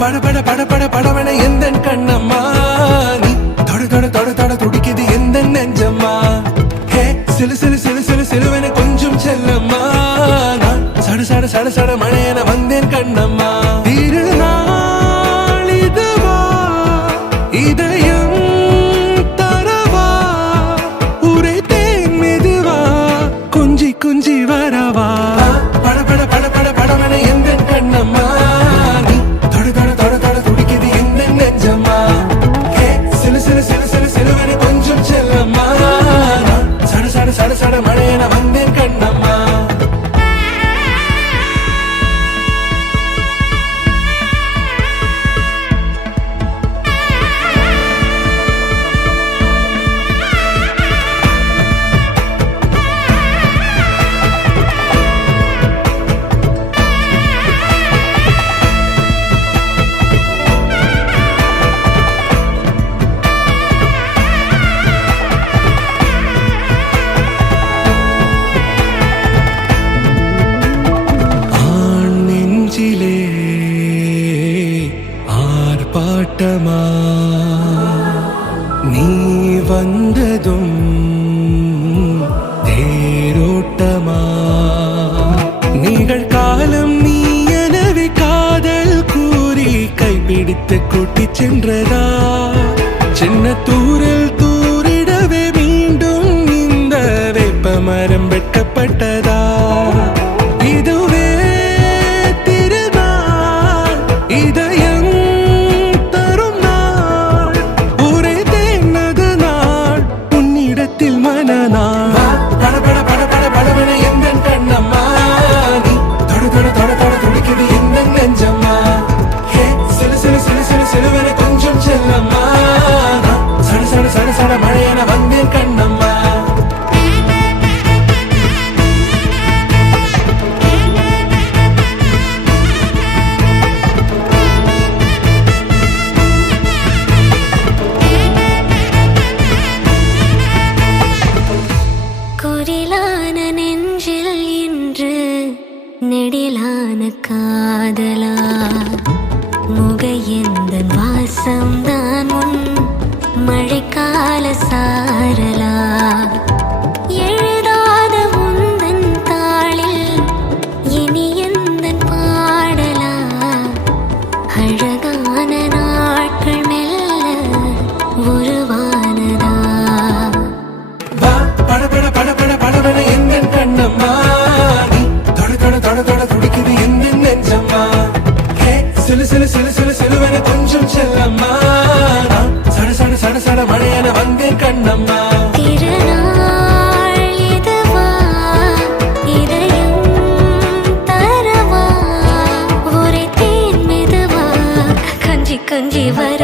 பட பட பட பட படவன எந்த கண்ணம்மா நீ தொட தொட தொட தொட துடிக்குது எந்த நெஞ்சம்மா ஹே சிலு சிலு சிலு சிலு சிலுவன கொஞ்சம் செல்லம்மா நான் சட சட சட சட மழையன வந்தேன் கண்ணம்மா திருநாள் இதுவா இதயம் தரவா உரைத்தேன் மெதுவா கொஞ்சி கொஞ்சி வரவா பட பட பட பட படவன எந்த கண்ணம்மா நீ தொட தொட தொட தொட துடிக்குது எந்த நெஞ்சம்மா ஹே சிலு சிலு சிலு சிலு சிலுவன கொஞ்சம் செல்லம்மா நான் சட சட சட சட மழையன வந்தேன் கண்ணம்மா ஆர்ப்பாட்டமா நீ வந்ததும் தேரோட்டமா நிகழ்காலம் நீ எனவே காதல் கூறி கைப்பிடித்து கூட்டிச் சென்றதா சின்ன தூரில் தூரிடவே மீண்டும் இந்த வேப்ப மரம் வெட்கப்பட்டதா இதுவே திருநாள் இதயம் தரும் நாள் உரைத்தேனது நாள் உன்னிடத்தில் மனநாள் பட பட பட பட படவன எந்த கண்ணம்மா நீ தொட தொட தொட தொட துடிக்குது எந்த நெஞ்சம்மா ஹே சிலு சிலு சிலு சிலு சிலுவன கொஞ்சம் செல்லம்மா சட சட சட சட மழையன வந்தேன் கண்ணம்மா குரிலான நெஞ்சில் இன்று நெடிலான காதலா முகையெந்த வாசம்தான் உன் மழைக்கால சாரலா எழுதாத உந்தன் தாளில் இனி எந்தன் பாடலா அழகான நாட்கள் மெல்ல உருவானதா பட பட பட பட படவன எந்த கண்ணம்மா நீ தொட தொட தொட தொட துடிக்குது எந்த நெஞ்சம்மா ஹே சிலு சிலு சிலு சிலு சிலுவன கொஞ்சம் செல்லம்மா நான் சட சட சட சட மழையன வந்தேன் கண்ணம்மா திருநாள் இதுவா இதயம் தரவா உரைத்தேன் மெதுவா கொஞ்சி கொஞ்சி வர